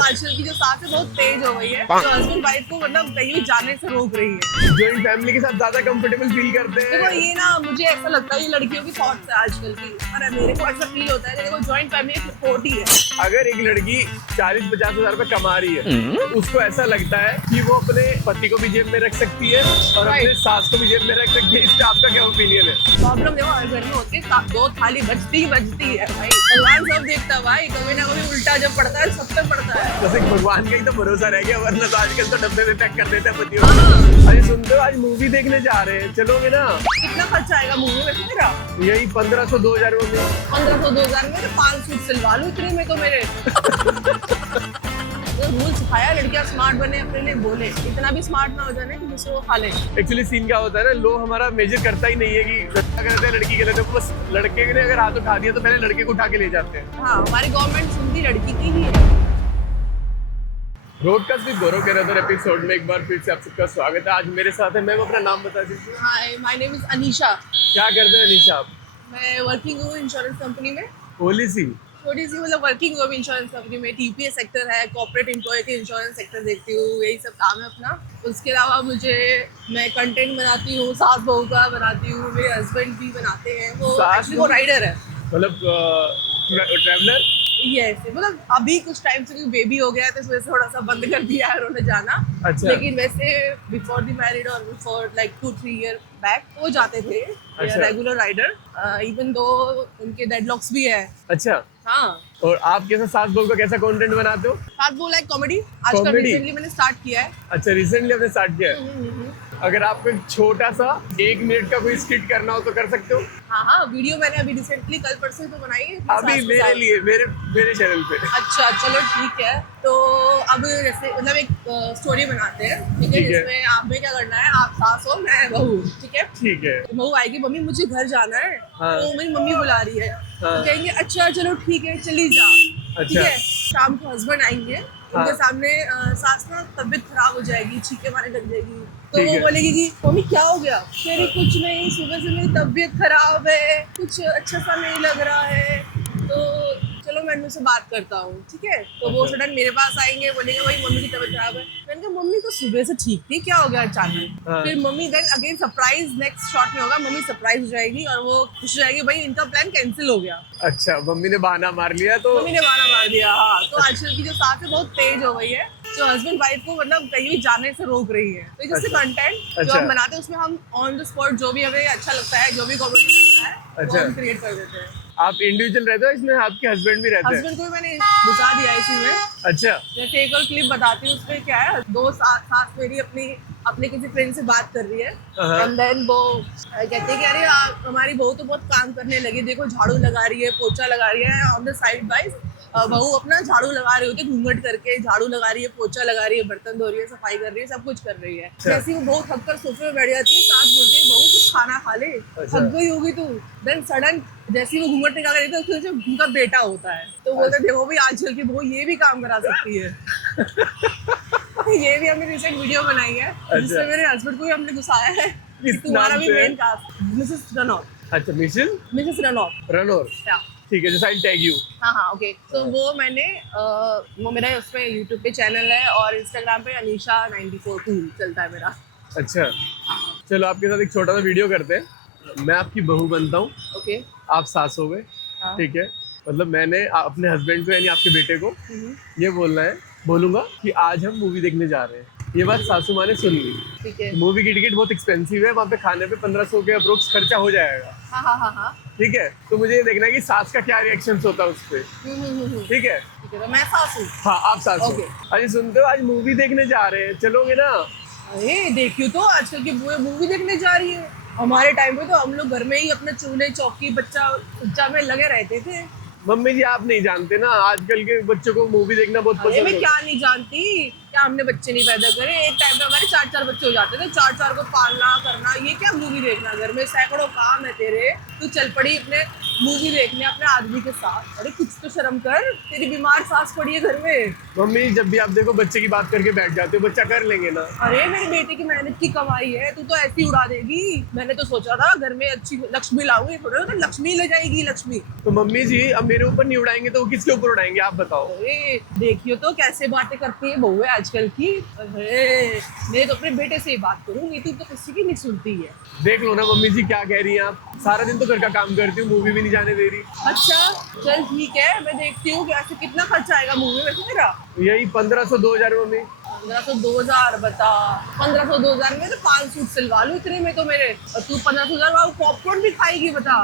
आजकल की जो सास है बहुत तेज हो गई है, जो हस्बैंड वाइफ को मतलब कहीं भी जाने से रोक रही है। जॉइंट फैमिली के साथ ज्यादा कंफर्टेबल फील करते देखो हैं। ये ना मुझे ऐसा लगता है ये लड़कियों की थॉट्स है आजकल की, और मेरे को ऐसा फील होता है कि देखो जॉइंट फैमिली एक सपोर्ट ही है। अगर एक लड़की 40-50 हजार रुपए कमा रही है तो उसको ऐसा लगता है कि वो अपने पति को भी जेब में रख सकती है और अपने सास को भी जेब में रख सकती है। इसका आपका क्या ओपिनियन है? प्रॉब्लम देखो हर घर में होती है, दो थाली बजती है भाई। भगवान सब देखता है भाई, कभी ना कभी उल्टा जब पड़ता है सब पे पड़ता है। बस एक भगवान का ही तो भरोसा रह गया, वरना तो आजकल तो डब्बे में पैक कर देते हैं पतियों। हाँ। अरे सुनते हो, आज मूवी देखने जा रहे हैं, चलोगे ना? कितना खर्चा आएगा मूवी में मेरा? यही 1500-2000 में। 1500-2000 में तो 5 सूट सिलवा लूं इतने में तो मेरे। रूल सिखाया लड़कियां स्मार्ट बने, अपने लिए बोले, इतना भी स्मार्ट ना हो जाने कि दूसरे को खा ले। एक्चुअली सीन क्या होता है ना, लो हमारा मेजर करता ही नहीं है कि लड़का करते हैं लड़की के लिए, तो बस लड़के ने अगर हाथ उठा दिया तो पहले लड़के को उठा के ले जाते हैं। हाँ, हमारी गवर्नमेंट सुनती लड़की की ही है। ब्रॉडकास्ट विद गौरव के अंदर एपिसोड में एक बार फिर से आप सबका स्वागत है। आज मेरे साथ है, मैम अपना नाम बता दीजिए। हाय, माय नेम इज अनीशा। क्या करते हैं अनीशा आप? मैं वर्किंग हूँ इंश्योरेंस कंपनी में, पॉलिसी? छोटी सी मतलब वर्किंग हूँ इंश्योरेंस कंपनी में। टीपीए सेक्टर है, कॉर्पोरेट एम्प्लॉय के इंश्योरेंस सेक्टर देखती हूँ, यही सब काम है अपना। उसके अलावा मैं कंटेंट बनाती हूँ, सास बहू का बनाती हूँ, मेरे हस्बैंड भी बनाते हैं, वो राइडर है, मतलब ट्रैवलर। यस, मतलब अभी कुछ टाइम से बेबी हो गया है तो इस वजह से थोड़ा सा बंद कर दिया है उन्होंने जाना। अच्छा। लेकिन वैसे बिफोर द मैरिड और बिफोर लाइक 2-3 ईयर बैक वो जाते थे रेगुलर राइडर, इवन दो उनके डेडलॉक्स भी है। अच्छा। हाँ। और आप कैसा सास बहू का कैसा कंटेंट बनाते हो? साथ वो लाइक कॉमेडी आजकल रिसेंटली मैंने स्टार्ट किया है। अच्छा, रिसेंटली आपने स्टार्ट किया है। अगर आपको एक छोटा सा 1 मिनट का कोई स्किट करना हो तो कर सकते हो? हाँ, वीडियो मैंने अभी रिसेंटली कल परसों तो बनाई है अभी मेरे लिए, मेरे चैनल पे। अच्छा चलो ठीक है। तो अब जैसे मतलब एक स्टोरी बनाते हैं, ठीक है, जिसमें आपने क्या करना है, आप सास हो मैं बहू, ठीक है। ठीक है। बहू आएगी, मम्मी मुझे घर जाना है। हाँ। तो मेरी मम्मी बुला रही है। हाँ। तो कहेंगे अच्छा चलो ठीक है चली जा। ठीक अच्छा। है, शाम को हस्बैंड आएंगे, हाँ। उनके सामने सास ना तबीयत खराब हो जाएगी, छींके मारने लग जाएगी। तो ठीक वो है। बोलेगी कि मम्मी क्या हो गया? मेरी कुछ नहीं, सुबह से मेरी तबीयत खराब है, कुछ अच्छा सा नहीं लग रहा है, तो चलो मैं उनसे बात करता हूँ, ठीक है। तो वो सडन मेरे पास आएंगे, बोलेंगे भाई मम्मी की तबीयत खराब है। मैंने कहा मम्मी तो सुबह से ठीक थी, क्या हो गया अचानक? हाँ। फिर mummy then again surprise, next shot में होगा मम्मी सरप्राइज हो जाएगी और वो खुश हो जाएगी, भाई इनका प्लान कैंसिल हो गया। अच्छा, मम्मी ने बहाना मार लिया तो। मम्मी ने बहाना मार दिया। हाँ, तो आजकल की जो सास है बहुत तेज हो गई है, जो हस्बैंड वाइफ को मतलब कहीं भी जाने से रोक रही है। तो जैसे कंटेंट जो हम बनाते हैं उसमें हम ऑन द स्पॉट जो भी हमें अच्छा लगता है, जो भी कॉमेडी लगता है वो हम क्रिएट कर देते हैं। आप इंडिविजुअल रहते हो इसमें? आपके हस्बैंड भी रहते हैं? हस्बैंड को भी मैंने घुसा दिया इसी में। अच्छा। जैसे एक और क्लिप बताती हूँ, उसमें क्या है, दो सास मेरी अपने किसी फ्रेंड से बात कर रही है, एंड देन वो कहती है कि अरे हमारी बहू तो बहुत काम करने लगी, देखो झाड़ू लगा रही है, पोछा लगा रही है, ऑन द साइड बाय बहू अपना झाड़ू लगा रही होती है, घूंघट करके झाड़ू लगा रही है, पोछा लगा रही है, बर्तन धो रही है, सफाई कर रही है, सब कुछ कर रही है। जैसे वो बहू थक कर सोफे में बैठ जाती है, सास बोलती है बहू कुछ खाना खा ले, थक गई होगी तू। देन सडन जैसे ही वो घूंघट निकाल रही है तो उनका बेटा होता है, तो बोलते देखो भी आजकल की बहू ये भी काम करा सकती है। ये भी हमने रिसेंट वीडियो बनाई है जिसमें मेरे हस्बैंड को भी हमने घुसाया है कि तुम्हारा भी मेन कास्ट मिसेस रनौर। अच्छा, मिसेस रनौर। ठीक है, जैसे आई टैग यू। हाँ ओके। तो वो मैंने वो मेरा उसमें यूट्यूब पे चैनल है और इंस्टाग्राम पे अनीशा 94 चलता है मेरा। अच्छा, चलो आपके साथ एक छोटा सा वीडियो करते हैं। मैं आपकी बहू बनता हूँ, ओके, आप सास हो गए, हाँ। ठीक है। मतलब मैंने अपने हस्बैंड को यानी आपके बेटे को ये बोलूंगा कि आज हम मूवी देखने जा रहे हैं। ये बात सासू माँ ने सुन ली। ठीक है। मूवी की टिकट बहुत एक्सपेंसिव है, वहाँ पे खाने पे 1500 के अप्रोक्स खर्चा हो जाएगा। हाँ। ठीक है, तो मुझे ये देखना है कि सास का क्या रिएक्शन होता है उस पर। ठीक है। तो मैं सास हूँ। हाँ, आप सास हो। अरे सुनते हो, आज मूवी देखने जा रहे हैं, चलोगे ना? अरे देखियो तो आजकल की मूवी देखने जा रही है। हमारे टाइम पे तो हम लोग घर में ही अपने चूल्हे चौकी बच्चा में लगे रहते थे। मम्मी जी आप नहीं जानते ना, आजकल के बच्चों को मूवी देखना बहुत पसंद है। मैं क्या नहीं जानती, क्या हमने बच्चे नहीं पैदा करे? एक टाइम पे हमारे 4 बच्चे हो जाते थे, 4 को पालना करना, ये क्या मूवी देखना? घर में सैकड़ों काम है तेरे, तू चल पड़ी अपने मूवी देखने अपने आदमी के साथ। अरे कुछ तो शर्म कर, तेरी बीमार सास पड़ी है घर में। मम्मी जब भी आप देखो बच्चे की बात करके बैठ जाते हो, बच्चा कर लेंगे ना। अरे मेरी बेटी की मेहनत की कमाई है, तू तो ऐसी उड़ा देगी। मैंने तो सोचा था घर में अच्छी लक्ष्मी लाऊंगी, थोड़ा तो लक्ष्मी ले जाएगी लक्ष्मी। तो मम्मी जी अब मेरे ऊपर नहीं उड़ाएंगे तो वो किसके ऊपर उड़ाएंगे आप बताओ। अरे देखियो तो कैसे बातें करती है बहू है आजकल की। अरे मैं तो अपने बेटे से ही बात करूंगी, तू तो किसी की नहीं सुनती है। देख लो ना मम्मी जी क्या कह रही हैं आप, सारा दिन तो घर का काम करती हूँ, मूवी भी नहीं जाने दे रही। अच्छा चल ठीक है, मैं देखती हूँ कैसे कितना खर्चा आएगा मूवी में मेरा। यही 1500-2000 मम्मी। 1500-2000 बता। 1500-2000 में तो 5 सूट सिलवा लूं इतने में तो मेरे। और तू 1500 पॉपकॉर्न भी खाएगी बता।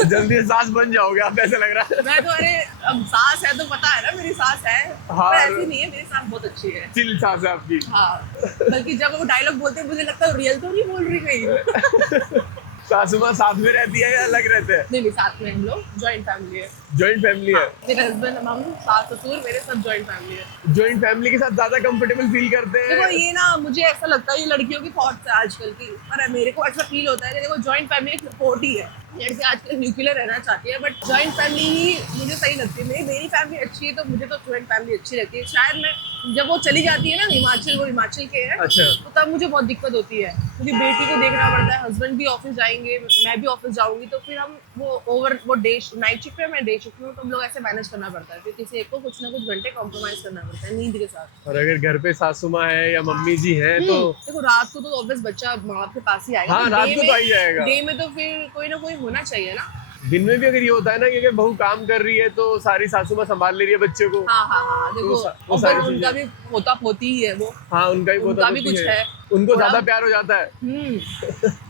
जल्दी से सास बन जाओगे आप, ऐसा लग रहा है। मैं तो अरे अब सास है तो पता है ना मेरी सास है। हाँ। पर ऐसी नहीं है, मेरी सास बहुत अच्छी है। चिल सास है आपकी। हाँ बल्कि जब वो डायलॉग बोलते हैं मुझे लगता है रियल तो नहीं बोल रही कहीं। सासू माँ साथ में रहती है या अलग रहते हैं? नहीं साथ में हम लोग जॉइंट फैमिली है। जॉइंट फैमिली है। मेरे हस्बैंड हम सास ससुर मेरे सब जॉइंट फैमिली है। जॉइंट फैमिली के साथ ज्यादा कंफर्टेबल फील करते हैं। देखो ये ना मुझे ऐसा लगता है ये लड़कियों की थॉट्स है आजकल की, पर मेरे को ऐसा फील होता है कि देखो जॉइंट फैमिली एक सपोर्ट ही है। जैसे आजकल न्यूक्लियर रहना चाहती है बट जॉइंट फैमिली ही मुझे सही लगती है। मेरी फैमिली अच्छी है तो मुझे तो जॉइंट फैमिली अच्छी लगती है। शायद मैं जब वो चली जाती है ना हिमाचल, वो हिमाचल के है। अच्छा। तो तब मुझे बहुत दिक्कत होती है क्योंकि बेटी को देखना पड़ता है, हस्बैंड भी ऑफिस जाएंगे, मैं भी ऑफिस जाऊंगी, तो फिर हम वो डे नाइट शिफ्ट है, मैं डे शिफ्ट में, तो हम लोग ऐसे मैनेज करना पड़ता है। फिर किसी एक को कुछ ना कुछ घंटे कॉम्प्रोमाइज करना पड़ता है नींद के साथ। और अगर घर पे सासू माँ है या मम्मी जी हैं तो देखो रात को तो ऑब्वियस बच्चा माँ बाप के पास ही आएगा। हाँ, तो रात डे को में- तो आ ही जाएगा। डे में तो फिर कोई ना कोई होना चाहिए ना। दिन में भी अगर ये होता है ना कि अगर बहू काम कर रही है तो सारी सासू माँ संभाल ले रही है बच्चे को। हाँ देखो वो सारी और उनका भी पोता पोती ही है वो। हाँ उनका भी उनका भी कुछ है। उनको थोड़ा- ज्यादा प्यार हो जाता है।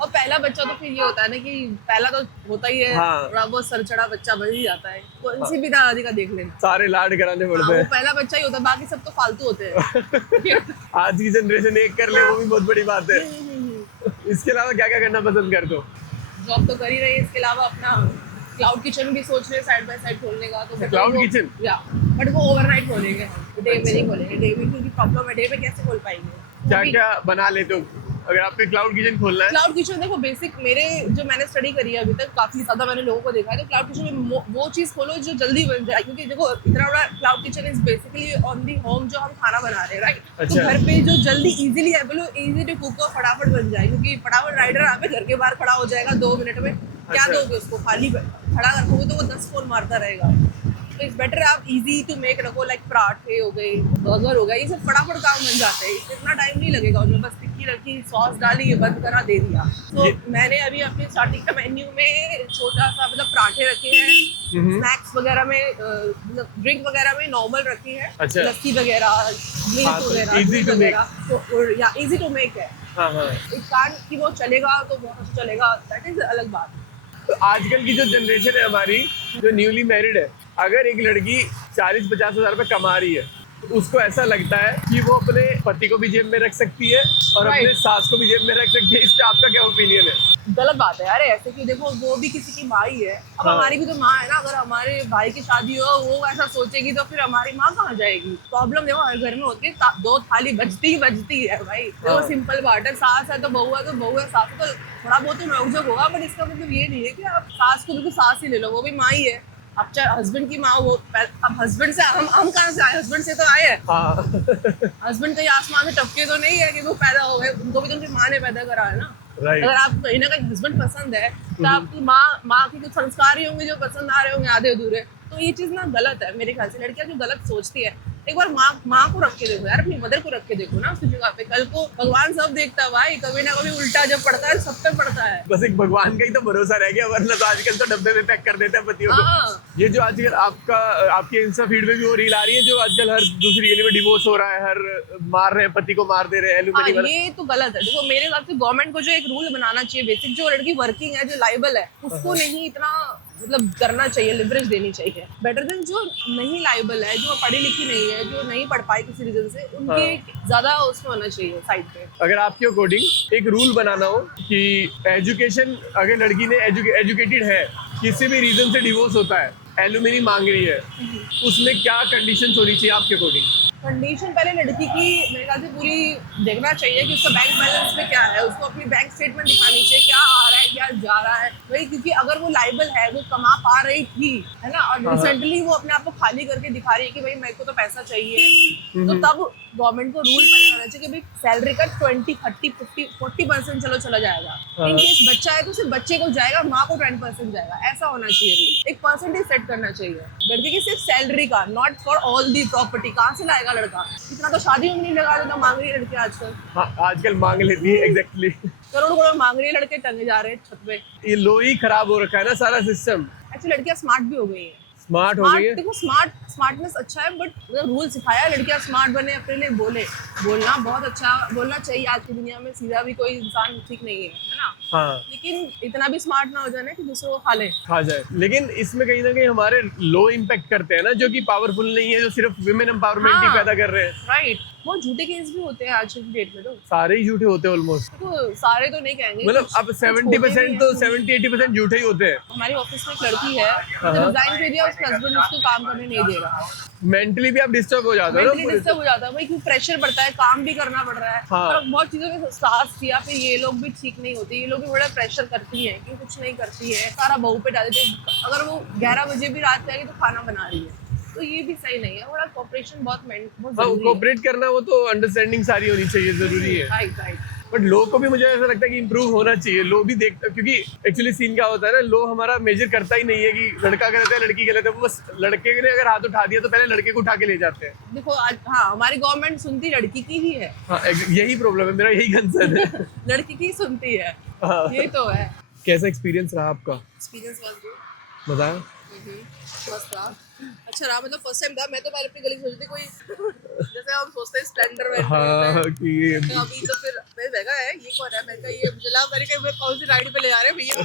और पहला बच्चा तो फिर ये होता है ना कि पहला तो होता ही है। हाँ। थोड़ा वो सरचड़ा बच्चा बन ही जाता है, तो इनसे भी दादी का देख लेना। सारे लाड कराने हाँ, पड़ते वो हैं। पहला बच्चा ही होता है, बाकी सब तो फालतू होते हैं। आज की जनरेशन एक कर ले वो भी बहुत बड़ी बात है। इसके अलावा क्या क्या करना पसंद करते हो? जॉब तो कर ही रही है, इसके अलावा अपना क्लाउड किचन भी सोच रहे हैं साइड बाय साइड खोलने का। तो क्लाउड किचन? या बट वो ओवरनाइट खोलेंगे हम, डे में नहीं खोलेंगे। डे में क्योंकि प्रॉब्लम है, डे में कैसे खोल पाएंगे। क्या क्या बना लेते हो अगर आपको क्लाउड किचन खोलना है? क्लाउड किचन देखो बेसिक मेरे जो मैंने स्टडी करी है अभी तक, काफी ज्यादा मैंने लोगों को देखा है, तो क्लाउड किचन में वो चीज खोलो जो जल्दी बन जाए। क्योंकि देखो इतना बड़ा cloud kitchen is basically on the home, जो हम खाना बना रहे हैं राइट। अच्छा। तो घर पे जो जल्दी इजीली इजी टू कुक और फटाफट बन जाए, क्योंकि फटाफट राइडर आप घर के बाहर खड़ा हो जाएगा 2 मिनट में। क्या अच्छा। दोगे उसको, खाली खड़ा रखोगे तो वो 10 फोन मारता रहेगा। तो इट्स बेटर आप इजी टू मेक रखो, लाइक पराठे हो गए, बर्गर हो गया, ये सब फटाफट काम बन जाते हैं, इतना टाइम नहीं लगेगा। उनमें बस टिक्की रखी, सॉस डाली, बंद करा, दे दिया। तो मैंने अभी अपने स्टार्टिंग का मेन्यू में छोटा सा मतलब पराठे रखे हैं, स्नैक्स वगैरह में मतलब ड्रिंक वगैरह में नॉर्मल रखी है। अच्छा। लस्सी वगैरह, हाँ, ड्रिंक तो वगैरह, easy to make। या इजी टू मेक है। हाँ हाँ। एक कान की वो चलेगा तो बहुत अच्छा चलेगा, दैट इज अलग बात। तो आजकल की जो जनरेशन है हमारी, जो न्यूली मैरिड है, अगर एक लड़की 40-50 हजार रुपए कमा रही है तो उसको ऐसा लगता है कि वो अपने पति को भी जेब में रख सकती है और अपने Right। सास को भी जेब में रख सकती है। इस पे आपका क्या ओपिनियन है? गलत बात है यार ऐसे, कि देखो वो भी किसी की माँ ही है। अब हाँ। हमारी भी तो माँ है ना। अगर हमारे भाई की शादी हो वो ऐसा सोचेगी तो फिर हमारी माँ कहाँ जाएगी। प्रॉब्लम देखो हर घर में होती है, 2 थाली बजती है भाई। देखो हाँ। सिंपल बात है, सास है तो बहू है, तो बहू है सास है, तो थोड़ा बहुत तो नौकझोंक होगा, बट इसका मतलब ये नहीं है कि आप सास को बिल्कुल सास ही ले लो, वो भी माँ ही है। अब चाहे हस्बैंड की माँ वो, अब हस्बैंड से हम कहाँ से आए, हस्बैंड से तो आए हैं। हाँ। हस्बैंड कहीं आसमान से टपके तो नहीं है कि वो पैदा हो गए, उनको भी तो उनकी माँ ने पैदा करा है ना। Right। अगर आपको कहीं ना कहीं हस्बैंड पसंद है तो आपकी माँ के कुछ संस्कार ही होंगे जो पसंद आ रहे होंगे आधे अधूरे। तो ये चीज ना गलत है मेरे ख्याल से। लड़कियां जो गलत सोचती है, एक बार माँ को रख के देखो यार, अपनी मदर को रख के देखो ना उसकी जगह पे। कल को भगवान सब देखता है भाई, कभी ना कभी उल्टा जब पड़ता है सब पे पड़ता है। बस एक भगवान का ही तो भरोसा रह गया, वरना तो आजकल तो डब्बे में पैक कर देते हैं पतियों को। हाँ। ये जो आजकल आपके इंस्टा फीड में भी वो रील आ रही है जो आजकल हर दूसरी गली में डिवोर्स हो रहा है, हर मार रहे हैं, पति को मार दे रहे हैं, हाँ, एलुमनी ये तो गलत है। देखो मेरे हिसाब से गवर्नमेंट को जो एक रूल बनाना चाहिए बेसिक, जो लड़की वर्किंग है, जो लाइबल है, उसको नहीं इतना मतलब करना चाहिए, लिवरेज देनी चाहिए। बेटर देन जो नहीं लाइबल है, जो पढ़ी लिखी नहीं है, जो नहीं पढ़ पाई किसी रीजन से, उनके ज्यादा उसमें होना चाहिए साइड पे। अगर आपके अकॉर्डिंग एक रूल बनाना हो कि एजुकेशन, अगर लड़की ने एजुकेटेड है, किसी भी रीजन से डिवोर्स होता है, एलुमनी मांग रही है, उसमें क्या कंडीशंस होनी चाहिए आपके अकॉर्डिंग? कंडीशन पहले लड़की की मेरे ख्याल से पूरी देखना चाहिए कि उसका बैंक बैलेंस में क्या है, उसको अपनी बैंक स्टेटमेंट दिखानी चाहिए, क्या आ रहा है क्या जा रहा है भाई, क्योंकि अगर वो लाइबल है, वो कमा पा रही थी, है ना, और रिसेंटली वो अपने आप को खाली करके दिखा रही है कि भाई मेरे को तो पैसा चाहिए, तो तब गवर्नमेंट को रूल पहले आना चाहिए कि भाई सैलरी का 20-30-50-40% चलो चला जाएगा, इन केस बच्चा है तो सिर्फ बच्चे को जाएगा, माँ को 20% जाएगा, ऐसा होना चाहिए रूल, एक परसेंटेज सेट करना चाहिए लड़के की सिर्फ सैलरी का, not for all the property. कहाँ से लाएगा लड़का, इतना तो शादी में नहीं लगा देता, मांग रही है लड़की आजकल। हाँ, आजकल मांग लेती है, एग्जैक्टली। करोड़ करोड़ मांग रही है, लड़के टंगे जा रहे हैं छत पे। ये लो ही खराब हो रखा है ना सारा सिस्टम। एक्चुअली लड़कियां स्मार्ट भी हो गई हैं, स्मार्ट हो गई है। देखो स्मार्टनेस अच्छा है, बट अगर रूल सिखाया है लड़कियां स्मार्ट बने, अपने लिए बोलना बहुत अच्छा, बोलना चाहिए। आज की दुनिया में सीधा भी कोई इंसान ठीक नहीं है ना। हाँ, लेकिन इतना भी स्मार्ट ना हो जाए कि दूसरों को खा जाए। लेकिन इसमें कहीं ना कहीं हमारे लो इम्पैक्ट करते हैं ना, जो कि पावरफुल नहीं है, जो सिर्फ विमेन एम्पावरमेंट ही पैदा कर रहे हैं। राइट, बहुत झूठे केस भी होते हैं आज की डेट में, तो सारे ही झूठे होते हैं ऑलमोस्ट। तो सारे तो नहीं कहेंगे, मतलब अब 70% तो 70-80% झूठे ही होते हैं। हमारे ऑफिस में एक लड़की है, रिजाइन कर दिया, उसके हस्बैंड उसको काम करने नहीं दे रहा। मेंटली भी आप डिस्टर्ब हो जाते हो ना, मेंटली डिस्टर्ब हो जाता है भाई, क्योंकि प्रेशर बढ़ता है, काम भी करना पड़ रहा है। हाँ। और बहुत चीजों में सास या फिर ये लोग भी ठीक नहीं होते, ये लोग भी बड़ा प्रेशर करती है कि कुछ नहीं करती है, सारा बहू पे डाल देते हैं। अगर वो 11 बजे भी रात जाएगी तो खाना बना रही है, तो ये भी सही नहीं है। थोड़ा कोऑपरेशन बहुत जरूरी है। कोऑपरेट करना, वो तो अंडरस्टैंडिंग सारी होनी चाहिए, जरूरी है। राइट। बट लो को भी मुझे ऐसा लगता है कि इम्प्रूव होना चाहिए। लो भी देखता, क्योंकि एक्चुअली सीन क्या होता है ना, लो हमारा मेजर करता ही नहीं है कि लड़का गलत है लड़की गलत है, वो बस लड़के ने अगर हाथ उठा दिया तो पहले लड़के को उठा के ले जाते हैं। देखो आज हमारी गवर्नमेंट सुनती लड़की की ही है। हाँ, यही प्रॉब्लम है, मेरा यही कंसर्न है। लड़की की सुनती है, हाँ। ये तो है। कैसा एक्सपीरियंस रहा आपका? एक्सपीरियंस बताया। बस था अच्छा रहा, मतलब फर्स्ट टाइम था। मैं तो पहले अपनी गली सोचती कोई जैसे हम सोचते हैं स्प्लेंडर हाँ, कि तो अभी तो फिर मैं देखा है ये कौन है, मैं कहा ये मुझे लगा मैंने कहा कौन सी राइड पे ले जा रहे हैं भैया।